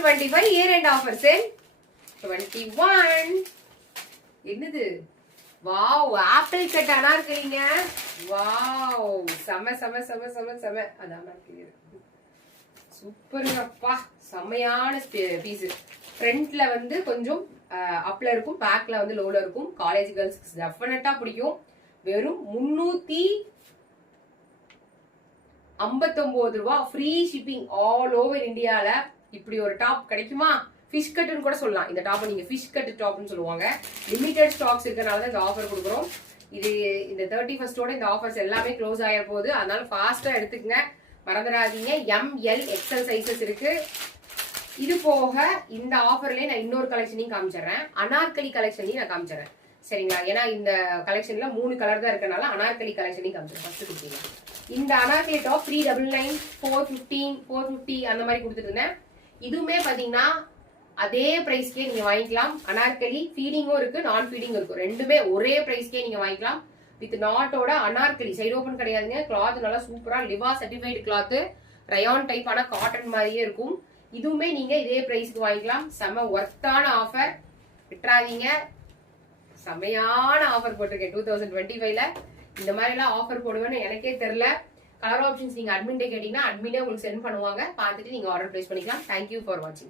2025 year end offer sale 21. என்னது? Wow, apple cut அனார்கலிங்க. Wow, செம செம செம செம செம. அது அனார்கலி சூப்பருங்கப்பா, செமையான பீஸ். ஃப்ரண்ட்ல வந்து கொஞ்சம் அப்ல இருக்கும், பேக்ல வந்து லோல இருக்கும். காலேஜ் கேர்ள்ஸ்க்கு டெஃபினட்டா பிடிக்கும். வெறும் 359 ரூபா, ஃப்ரீ ஷிப்பிங் ஆல் ஓவர் இந்தியால. இப்படி ஒரு டாப் கிடைக்குமா? ஃபிஷ் கட்டுன்னு கூட சொல்லலாம். இந்த டாப் நீங்க ஃபிஷ் கட் டாப்னு சொல்லுவாங்க. லிமிடெட் ஸ்டாக்ஸ் இருக்கனால தான் இந்த ஆஃபர் கொடுக்குறோம். இது இந்த 31st இந்த ஆஃபர்ஸ் எல்லாமே க்ளோஸ் ஆகிற போகுது. அதனால ஃபாஸ்டா எடுத்துக்கங்க, மறந்துடாதீங்க. ML XL சைசஸ் இருக்கு. இது போக இந்த ஆஃபர்லயே நான் இன்னொரு கலெக்ஷனையும் காமிச்சிடுறேன். அனார்கலி கலெக்ஷனையும் நான் காமிச்சிடுறேன், சரிங்களா? ஏன்னா இந்த கலெக்ஷன்ல 3 கலர் தான் இருக்கனால அனார்கலி கலெக்ஷனையும் காமிச்சிடுறேன். ஃபர்ஸ்ட் கொடுத்தீங்க இந்த அனார்கலி டாப் 399, 415, 450 அந்த மாதிரி கொடுத்துட்டு இருந்தேன். இதுவுமே பாத்தீங்கன்னா அதே பிரைஸ்க்கே நீங்க வாங்கிக்கலாம். அனார்கலி ஃபீடிங்கும் இருக்கு, நான் ஃபீடிங் இருக்கு, ரெண்டுமே ஒரே பிரைஸ்க்கே நீங்க வாங்கிக்கலாம். வித் நாட்டோட அனார்கலி சைடு ஓபன் கிடையாதுங்க. கிளாத் நல்லா சூப்பரா லிவா சர்டிஃபைடு கிளாத், ரயான் டைப், ஆனா காட்டன் மாதிரியே இருக்கும். இதுவுமே நீங்க இதே பிரைஸ்க்கு வாங்கிக்கலாம். செம ஒர்த்தான ஆஃபர், விட்டுறாதீங்க. செமையான ஆஃபர் போட்டிருக்கேன் 2025ல. இந்த மாதிரி எல்லாம் ஆஃபர் போடுவேன்னு எனக்கே தெரியல. கலர் ஆப்ஷன்ஸ் நீங்க அட்மின்டே கேட்டீங்கன்னா அட்மினே உங்களுக்கு சென்ட் பண்ணுவாங்க. பார்த்துட்டு நீங்க ஆர்டர் பிளேஸ் பண்ணிக்கலாம். தேங்க்யூ ஃபார் வாட்சிங்.